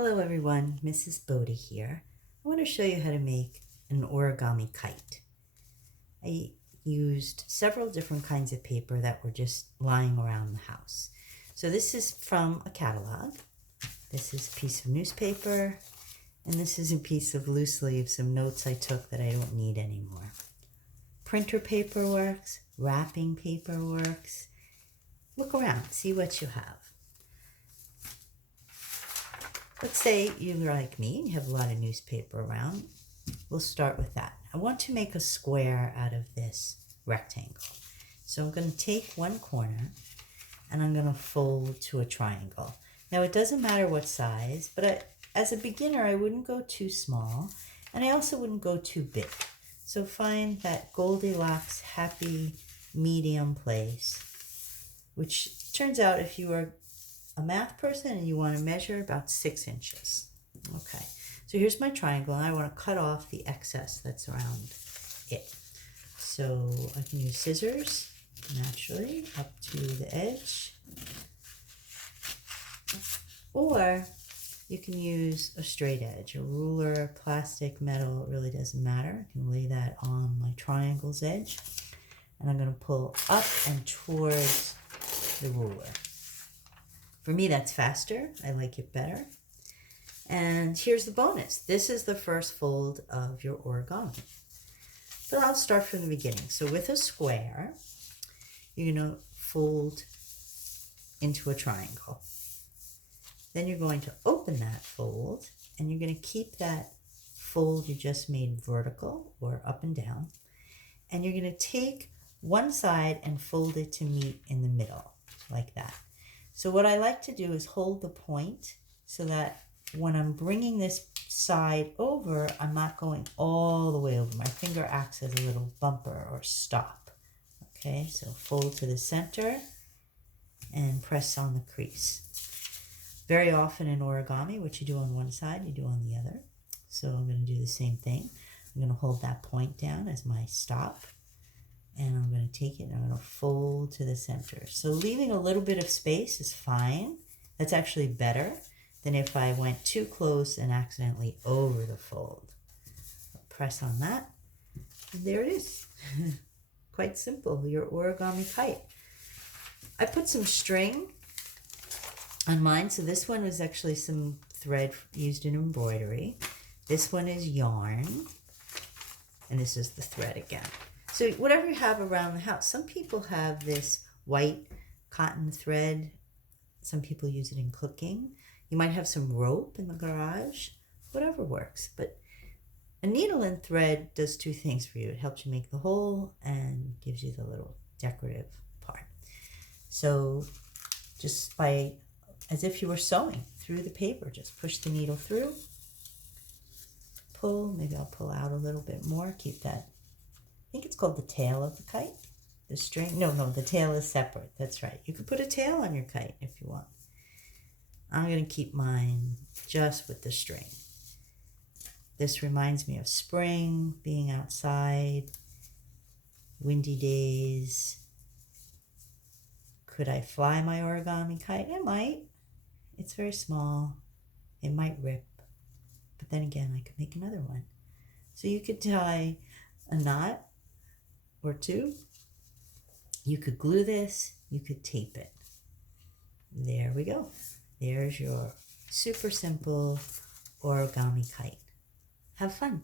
Hello everyone, Mrs. Bodie here. I want to show you how to make an origami kite. I used several different kinds of paper that were just lying around the house. So this is from a catalog. This is a piece of newspaper, and this is a piece of loose leaf, some notes I took that I don't need anymore. Printer paper works, wrapping paper works. Look around, see what you have. Let's say you're like me, you have a lot of newspaper around. We'll start with that. I want to make a square out of this rectangle. So I'm going to take one corner and I'm going to fold to a triangle. Now it doesn't matter what size, but as a beginner I wouldn't go too small and I also wouldn't go too big. So find that Goldilocks happy medium place, which turns out if you are a math person and you want to measure about 6 inches. Okay, so here's my triangle and I want to cut off the excess that's around it. So I can use scissors naturally up to the edge, or you can use a straight edge, a ruler, plastic, metal, it really doesn't matter. I can lay that on my triangle's edge and I'm going to pull up and towards the ruler. For me, that's faster. I like it better. And here's the bonus. This is the first fold of your origami. But I'll start from the beginning. So with a square, you're going to fold into a triangle. Then you're going to open that fold, and you're going to keep that fold you just made vertical or up and down. And you're going to take one side and fold it to meet in the middle, like that. So what I like to do is hold the point so that when I'm bringing this side over, I'm not going all the way over. My finger acts as a little bumper or stop. Okay, so fold to the center and press on the crease. Very often in origami, what you do on one side, you do on the other. So I'm going to do the same thing. I'm going to hold that point down as my stop. And I'm going to take it and I'm going to fold to the center. So leaving a little bit of space is fine. That's actually better than if I went too close and accidentally over the fold. I'll press on that. And there it is. Quite simple, your origami kite. I put some string on mine. So this one was actually some thread used in embroidery. This one is yarn. And this is the thread again. So whatever you have around the house, some people have this white cotton thread. Some people use it in cooking. You might have some rope in the garage, whatever works. But a needle and thread does two things for you. It helps you make the hole and gives you the little decorative part. So just by, as if you were sewing through the paper, just push the needle through, pull, maybe I'll pull out a little bit more, keep that. I think it's called the tail of the kite. The string, no, the tail is separate. That's right. You could put a tail on your kite if you want. I'm going to keep mine just with the string. This reminds me of spring, being outside, windy days. Could I fly my origami kite? I might. It's very small. It might rip. But then again, I could make another one. So you could tie a knot or two. You could glue this, you could tape it. There we go. There's your super simple origami kite. Have fun.